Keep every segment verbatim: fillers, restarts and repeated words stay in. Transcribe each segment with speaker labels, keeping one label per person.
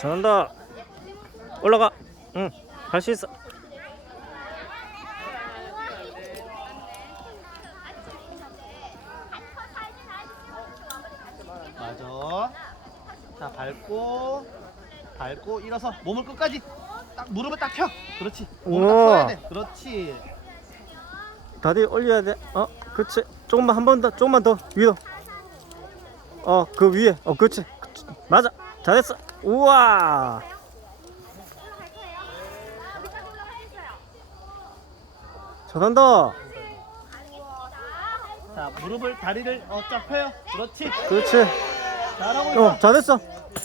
Speaker 1: 잘한다. 올라가. 응, 갈 수 있어.
Speaker 2: 맞아. 자, 밟고 밟고 일어서 몸을 끝까지 딱 무릎을 딱 펴. 그렇지. 몸을 딱
Speaker 1: 우와.
Speaker 2: 펴야 돼. 그렇지.
Speaker 1: 다리 올려야 돼. 어, 그렇지. 조금만 한 번 더, 조금만 더 위로. 어, 그 위에. 어, 그렇지. 그렇지. 맞아. 잘했어. 우와. 잘한다.
Speaker 2: 자, 무릎을 다리를 어, 쫙 펴요. 그렇지.
Speaker 1: 그렇지.
Speaker 2: 잘하고 있어.
Speaker 1: 어, 잘했어.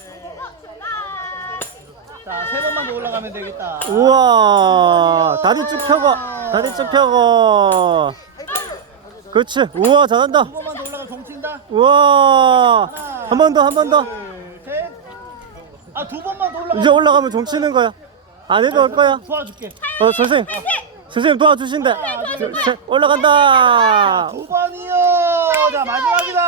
Speaker 2: 자, 세 번만 더 올라가면 되겠다.
Speaker 1: 우와. 다리 쭉 펴고. 다리 쭉 펴고. 그렇지. 우와, 잘한다.
Speaker 2: 두 번만 더 올라가면 정친다.
Speaker 1: 우와. 한 번 더, 한 번 더.
Speaker 2: 둘, 셋. 아, 두 번만 더 올라가.
Speaker 1: 이제 올라가면 종 치는 거야. 안 해도 올 거야.
Speaker 2: 도와줄게.
Speaker 1: 어, 선생님. 선생님 도와주신대. 둘, 셋. 올라간다.
Speaker 2: 두 번이요. 자, 마지막이다.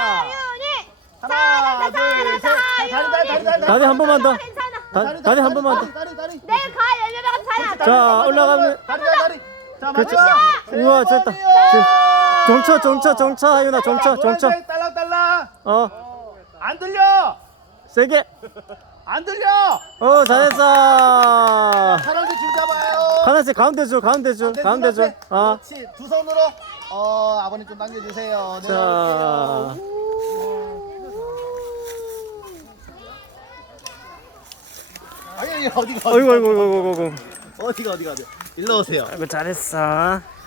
Speaker 2: 하나, 둘, 셋. 자, 다리, 다리, 다리, 다리.
Speaker 1: 다리 한 번만 더.
Speaker 2: 다리,
Speaker 1: 다, 다리 한 번만 더.
Speaker 2: 다리, 다리, 다리.
Speaker 3: 내일 가 열려면 자야.
Speaker 1: 자, 올라가면.
Speaker 2: 다리, 다리, 다리. 자,
Speaker 1: 그렇지.
Speaker 2: 마지막.
Speaker 1: 우와, 됐다. 종쳐, 종쳐, 종쳐. 하윤아, 종쳐, 종쳐.
Speaker 2: 노란색 딸랑딸랑.
Speaker 1: 어,
Speaker 2: 안 들려.
Speaker 1: 세게.
Speaker 2: 안 들려.
Speaker 1: 어, 잘했어.
Speaker 2: 파란색 줄 잡아요.
Speaker 1: 하나씩 가운데 줄, 가운데 줄,
Speaker 2: 네,
Speaker 1: 가운데 줄.
Speaker 2: 눈앞에.
Speaker 1: 어.
Speaker 2: 그렇지. 두 손으로. 어, 아버님 좀 당겨주세요. 네,
Speaker 1: 자.
Speaker 2: 올게요. 아니, 아니, 어디가,
Speaker 1: 어이구, 어이구, 어이구, 어이구.
Speaker 2: 어디가, 어디가, 어디가. 일로 오세요.
Speaker 1: 아이고, 잘했어.